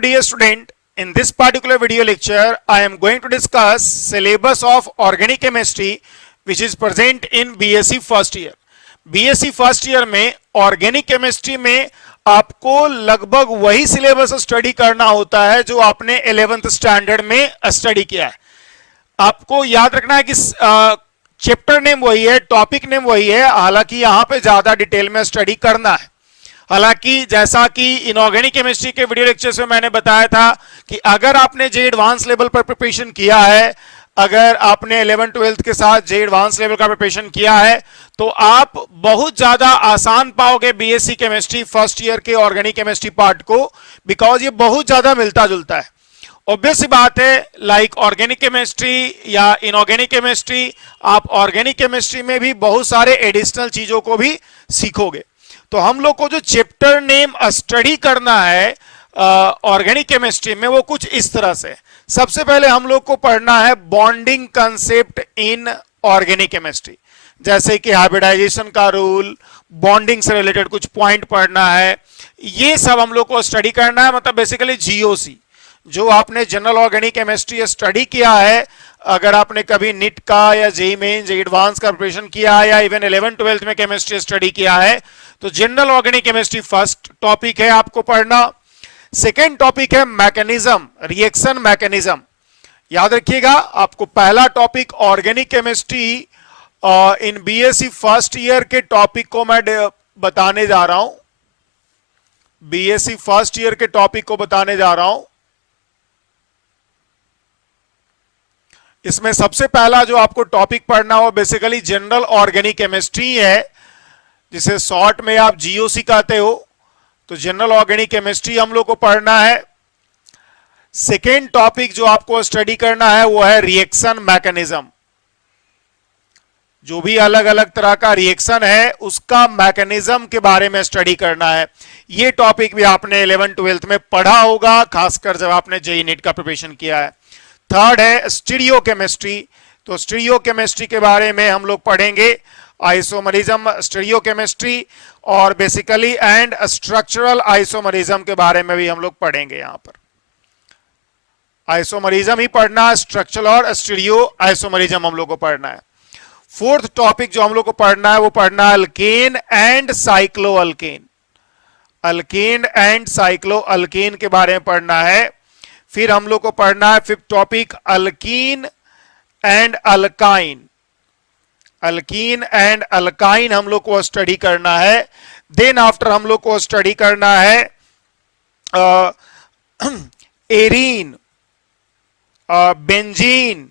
dear student, in this particular video lecture I am going to discuss syllabus of organic chemistry which is present in BSc first year. BSc first year में organic chemistry में आपको लगभग वही syllabus study करना होता है जो आपने 11th स्टैंडर्ड में स्टडी किया है. आपको याद रखना है कि चैप्टर नेम वही है, टॉपिक नेम वही है, हालांकि यहां पे ज्यादा डिटेल में स्टडी करना है. हालांकि जैसा कि इनऑर्गेनिक केमिस्ट्री के वीडियो लेक्चर्स में मैंने बताया था कि अगर आपने जे एडवांस लेवल पर प्रिपरेशन किया है, अगर आपने 11-12 के साथ जे एडवांस लेवल का प्रिपरेशन किया है तो आप बहुत ज्यादा आसान पाओगे बीएससी केमिस्ट्री फर्स्ट ईयर के ऑर्गेनिक केमिस्ट्री पार्ट को, बिकॉज ये बहुत ज्यादा मिलता जुलता है. ऑब्वियस सी बात है, लाइक ऑर्गेनिक केमिस्ट्री या इनऑर्गेनिक केमिस्ट्री, आप ऑर्गेनिक केमिस्ट्री में भी बहुत सारे एडिशनल चीजों को भी सीखोगे. तो हम लोग को जो चैप्टर नेम स्टडी करना है ऑर्गेनिक केमिस्ट्री में वो कुछ इस तरह से. सबसे पहले हम लोग को पढ़ना है bonding concept in organic chemistry, जैसे कि हाइब्रिडाइजेशन का रूल, बॉन्डिंग से रिलेटेड कुछ पॉइंट पढ़ना है. ये सब हम लोग को स्टडी करना है. मतलब बेसिकली जीओसी जो आपने जनरल ऑर्गेनिक केमिस्ट्री स्टडी किया है, अगर आपने कभी नीट का या जेईई मेन जे एडवांस का प्रिपरेशन किया है या इवन 11-12 में केमिस्ट्री स्टडी किया है, तो general organic chemistry first topic है आपको पढ़ना. सेकेंड टॉपिक है मैकेनिज्म, रिएक्शन मैकेनिज्म. याद रखिएगा, आपको पहला topic organic chemistry in BSc first year के टॉपिक को मैं बताने जा रहा हूं. बीएससी फर्स्ट ईयर के टॉपिक को बताने जा रहा हूं. इसमें सबसे पहला जो आपको टॉपिक पढ़ना हो बेसिकली जनरल ऑर्गेनिक केमिस्ट्री है, जिसे शॉर्ट में आप जीओसी कहते हो. तो जनरल ऑर्गेनिक केमिस्ट्री हम लोग को पढ़ना है. सेकेंड टॉपिक जो आपको स्टडी करना है वो है रिएक्शन मैकेनिज्म. जो भी अलग अलग तरह का रिएक्शन है उसका मैकेनिज्म के बारे में स्टडी करना है. ये टॉपिक भी आपने 11-12 में पढ़ा होगा, खासकर जब आपने जेईई नीट का प्रिपरेशन किया है. थर्ड है स्टीरियो केमिस्ट्री. तो स्टीरियो केमिस्ट्री के बारे में हम लोग पढ़ेंगे, आइसोमरिज्म, स्टीरियो केमिस्ट्री और बेसिकली एंड स्ट्रक्चरल आइसोमरिज्म के बारे में भी हम लोग पढ़ेंगे. यहां पर आइसोमरिज्म ही पढ़ना है, स्ट्रक्चरल और स्टीरियो आइसोमरिज्म हम लोग को पढ़ना है. फोर्थ टॉपिक जो हम लोग को पढ़ना है वो पढ़ना है alkane and cyclo alkane. Alkane and cyclo alkane के बारे में पढ़ना है. फिर हम लोग को पढ़ना है fifth topic alkyne and alkyne. Alkyne and alkyne हम लोग को स्टडी करना है. देन आफ्टर हम लोग को स्टडी करना है एरीन, बेंजीन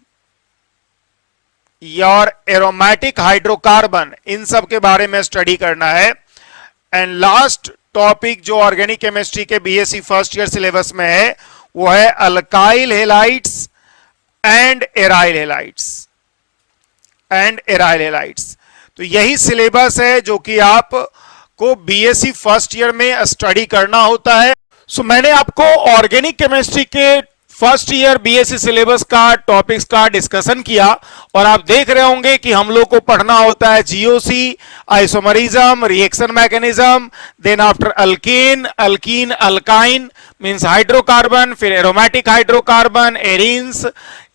और एरोमेटिक हाइड्रोकार्बन, इन सब के बारे में स्टडी करना है. एंड लास्ट टॉपिक जो ऑर्गेनिक केमिस्ट्री के बीएससी फर्स्ट ईयर सिलेबस में है वो है alkyl halides and aryl halides तो यही सिलेबस है जो कि आप को बीएससी फर्स्ट ईयर में स्टडी करना होता है. सो मैंने आपको ऑर्गेनिक केमिस्ट्री के फर्स्ट ईयर बीएससी सिलेबस का टॉपिक्स का डिस्कशन किया और आप देख रहे होंगे कि हम लोग को पढ़ना होता है GOC, isomerism, reaction mechanism, then after alkane, alkene, alkyne means hydrocarbon, फिर एरोमेटिक हाइड्रोकार्बन, एरीन्स,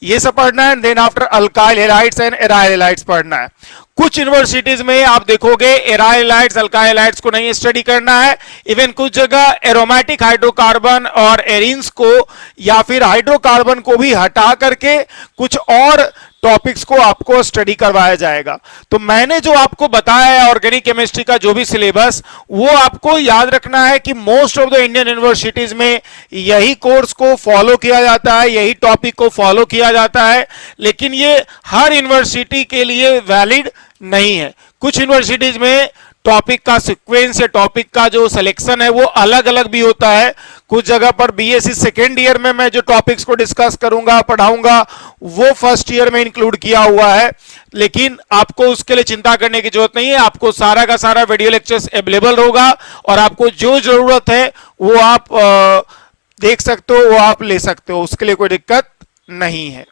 ये सब पढ़ना है. Then after alkyl halides and aryl halides पढ़ना है. कुछ यूनिवर्सिटीज में आप देखोगे एराइल हैलाइड्स, अल्काइल हैलाइड्स को नहीं स्टडी करना है. इवन कुछ जगह एरोमेटिक हाइड्रोकार्बन और एरीन्स को या फिर हाइड्रोकार्बन को भी हटा करके कुछ और टॉपिक्स को आपको स्टडी करवाया जाएगा. तो मैंने जो आपको बताया है ऑर्गेनिक केमिस्ट्री का जो भी सिलेबस, वो आपको याद रखना है कि most of the Indian universities में यही कोर्स को फॉलो किया जाता है, यही टॉपिक को फॉलो किया जाता है. लेकिन ये हर यूनिवर्सिटी के लिए वैलिड नहीं है. कुछ यूनिवर्सिटीज में टॉपिक का सीक्वेंस या टॉपिक का जो सिलेक्शन है वो अलग अलग भी होता है. कुछ जगह पर बीएससी सेकेंड ईयर में मैं जो टॉपिक्स को डिस्कस करूंगा, पढ़ाऊंगा, वो फर्स्ट ईयर में इंक्लूड किया हुआ है. लेकिन आपको उसके लिए चिंता करने की जरूरत नहीं है. आपको सारा का सारा वीडियो लेक्चर्स अवेलेबल होगा और आपको जो जरूरत है वो आप देख सकते हो, वो आप ले सकते हो, उसके लिए कोई दिक्कत नहीं है.